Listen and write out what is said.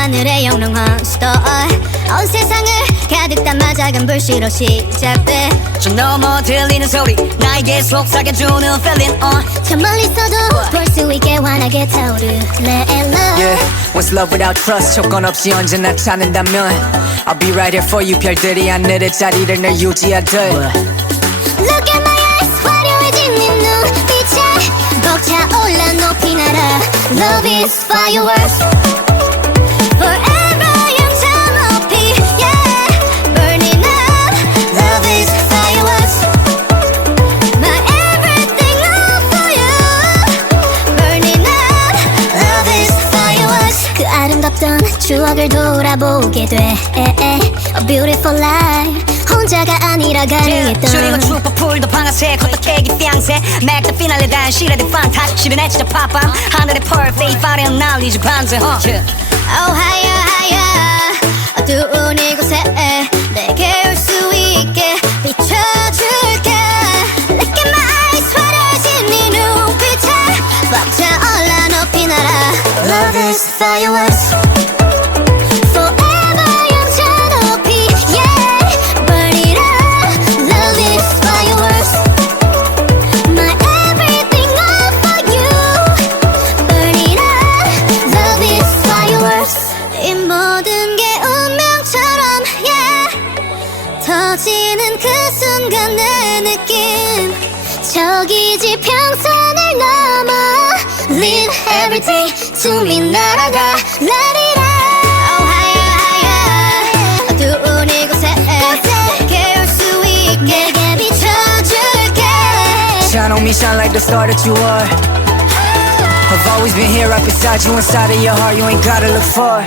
밤하늘의 영롱한 스타 온 세상을 가득 담아 작은 불씨로 시작돼 저 넘어 들리는 소리 나에게 속삭여주는 feeling 저 멀리서도 볼 수 있게 환하게 타오르네 love Yeah, what's love without trust 조건 없이 언제나 찾는다면 I'll be right here for you 별들이 하늘의 자리를 늘 유지하듯 Look at my eyes 화려해진 네 눈빛에 벅차올라 높이 날아 Love is fireworks Forever 영차 높이 yeah Burning up Love is fireworks My everything all for you Burning up Love is fireworks 그 아름답던 추억을 돌아보게 돼 A beautiful life 혼자가 아니라 가능했던 슈링은 슈퍼풀도 방아색 호떡케이크 피앙새 맥도 피날레 단 시레드 판타지 시련해 진짜 팝밤 하늘의 perfect 파래는 날리지 밤새 Oh higher higher 어두운 이곳에 내게 올 수 있게 비춰줄게 Look at my eyes 화려해진 네 눈빛에 벅차올라 높이 날아 Love is fireworks Forever 영차 높이 yeah Burn it up Love is fireworks My everything all for you Burn it up Love is fireworks 이 모든 게 운명처럼 yeah 터지는 그 순간 내 느낌 저기 지평선을 넘어 Leave everything to me 날아가 Let it out Oh higher higher 어두운 이곳에 내게 올 수 있게 내게 비춰줄게 Shine on me, shine like the star that you are I've always been here right beside you inside of your heart You ain't gotta look far